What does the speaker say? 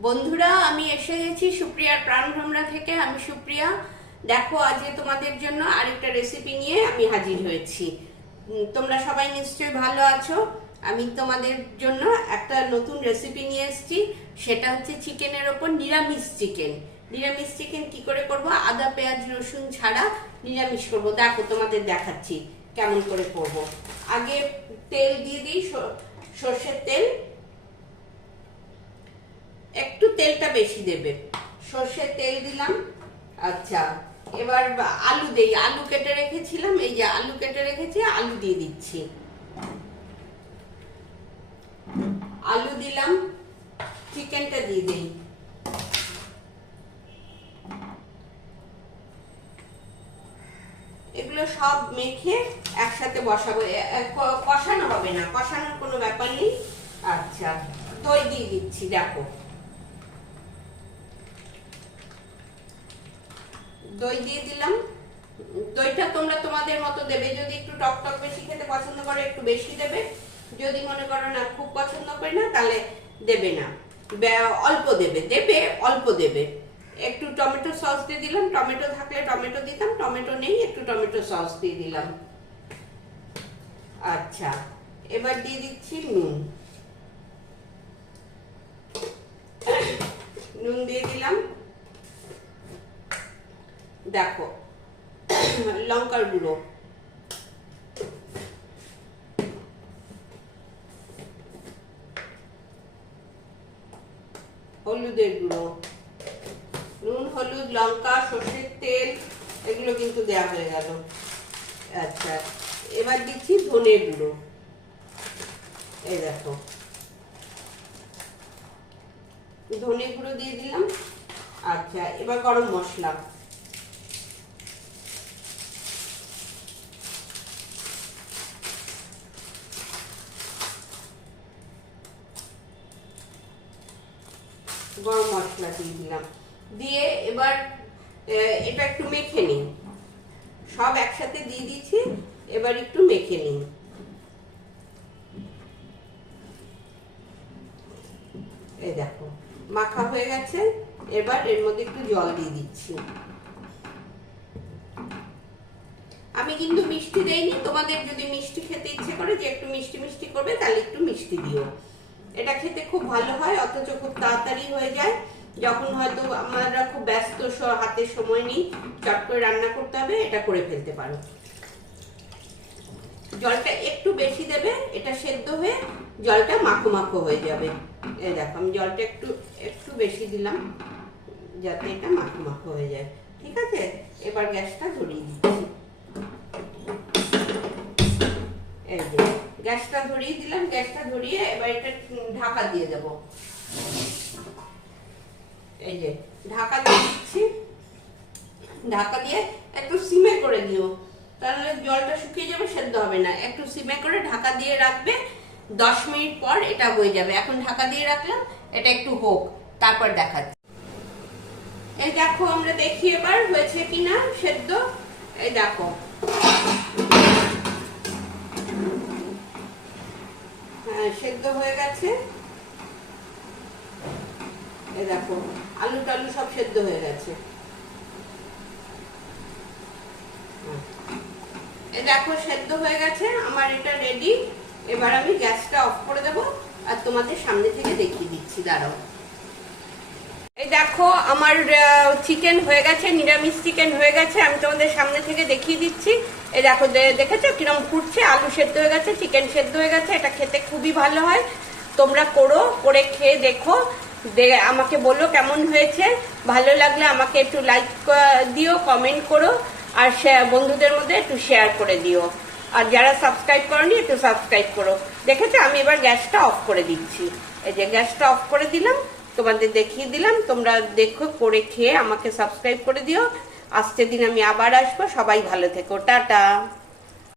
বন্ধুরা, আমি এসে গেছি সুপ্রিয়ার প্রাণভ্রমরা থেকে। আমি সুপ্রিয়া, দেখো আজকে তোমাদের জন্য আরেকটা রেসিপি নিয়ে আমি হাজির হয়েছি। তোমরা সবাই নিশ্চয়ই ভালো আছো। আমি তোমাদের জন্য একটা নতুন রেসিপি নিয়ে এসেছি। সেটা হচ্ছে চিকেনের ওপর নিরামিষ চিকেন। নিরামিষ চিকেন কি করে করব? আদা, পেঁয়াজ, রসুন ছাড়া নিরামিষ করব। দেখো, তোমাদের দেখাচ্ছি কেমন করে করব। আগে তেল দিয়ে দিই সর্ষের তেল। একটু তেলটা বেশি দেবে। সর্ষের তেল দিলাম। আচ্ছা এবার আলু দেই। আলু কেটে রেখেছিলাম, এই যে আলু কেটে রেখেছি, আলু দিয়ে দিচ্ছি। আলু দিলাম, চিকেনটা দিয়ে দিই। এগুলো সব মেখে একসাথে বসাবো। কষানো হবে না, কষানোর কোনো ব্যাপার নেই। আচ্ছা দই দিয়ে দিচ্ছি, দেখো। দই দিয়ে দিলাম। দইটা তোমরা তোমাদের মতো দেবে। যদি একটু টক টক বেশি খেতে পছন্দ করো, একটু বেশি দেবে। যদি মনে করো না, খুব পছন্দ করে না, তাহলে দেবে না। অল্প দেবে। দেবে, অল্প দেবে। একটু টমেটো সস দিয়ে দিলাম। টমেটো থাকলে টমেটো দিতাম, টমেটো নেই, একটু টমেটো সস দিয়ে দিলাম। আচ্ছা এবার দিয়ে দিচ্ছি নুন। নুন দিয়ে দিলাম। দেখো, লঙ্কার গুঁড়ো। হলুদের গুঁড়ো। নুন, হলুদ, লঙ্কা, সর্ষের তেল, এগুলো কিন্তু দেওয়া হয়ে গেল। আচ্ছা এবার দিচ্ছি ধনে গুঁড়ো। এই দেখো। ধনে গুঁড়ো দিয়ে দিলাম। আচ্ছা এবার গরম মশলা। গরম মশলা দিয়ে দিলাম। দিয়ে এবার এটা একটু মেখে নিই। সব একসাথে দিয়ে দিচ্ছি, এবার একটু মেখে নিই। এই দেখো, মাখা হয়ে গেছে। এবার এর মধ্যে একটু জল দিয়ে দিচ্ছি। আমি কিন্তু মিষ্টি দেইনি। তোমাদের যদি মিষ্টি খেতে ইচ্ছে করে যে একটু মিষ্টি মিষ্টি করবে, তাহলে একটু মিষ্টি দিও। এটা খেতে খুব ভালো হয়, অথচ খুব তাড়াতাড়ি হয়ে যায়। যখন হয়তো আমরা খুব ব্যস্ত হাতে সময় নেই, চট করে রান্না করতে হবে, এটা করে ফেলতে পারো। জলটা একটু বেশি দেবে, এটা সেদ্ধ হয়ে জলটা মাখো মাখো হয়ে যাবে। দেখো, আমি জলটা একটু একটু বেশি দিলাম, যাতে এটা মাখো মাখো হয়ে যায়। ঠিক আছে? এবার গ্যাসটা ধরিয়ে দিচ্ছি। গ্যাসটা ধরিয়ে দিলাম, গ্যাসটা ধরিয়ে এবার এটা ঢাকা দিয়ে দেব। এই যে, ঢাকা দিয়ে দিচ্ছি। ঢাকা দিয়ে একটু সিমে করে দিও তাহলে জলটা শুকিয়ে যাবে, সেদ্ধ হবে না। একটু সিমে করে ঢাকা দিয়ে রাখবে। দশ মিনিট পর এটা হয়ে যাবে। এখন ঢাকা দিয়ে রাখলাম, এটা একটু হোক, তারপর দেখাচ্ছি। এই দেখো, আমরা দেখি এবার হয়েছে কিনা সেদ্ধ। এই দেখো হ্যাঁ সেদ্ধ হয়ে গেছে। এ দেখো, আলু টালু সব সেদ্ধ হয়ে গেছে। এ দেখো, সেদ্ধ হয়ে গেছে, আমার এটা রেডি এবার আমি গ্যাসটা অফ করে দেবো, আর তোমাদের সামনে থেকে দেখিয়ে দিচ্ছি, দাঁড়াও। দেখো, আমার চিকেন হয়ে গেছে, নিরামিষ চিকেন হয়ে গেছে, আমি তোমাদের সামনে থেকে দেখিয়ে দিচ্ছি। এই দেখো দেখেছ কিরম ফুটছে? আলু সেদ্ধ হয়ে গেছে চিকেন সেদ্ধ হয়ে গেছে, এটা খেতে খুবই ভালো হয়। তোমরা করো, করে খেয়ে দেখো। আমাকে বলো কেমন হয়েছে। ভালো লাগলে আমাকে একটু লাইক দিও কমেন্ট করো, আর বন্ধুদের মধ্যে একটু শেয়ার করে দিও। আর যারা সাবস্ক্রাইব করনি, একটু সাবস্ক্রাইব করো। দেখেছ, আমি এবার গ্যাসটা অফ করে দিচ্ছি। এই যে গ্যাসটা অফ করে দিলাম তোমাদের দেখিয়ে দিলাম। তোমরা দেখো, করে খেয়ে আমাকে সাবস্ক্রাইব করে দিও। আজকের দিন আমি আবার আসব। সবাই ভালো থেকো। টাটা।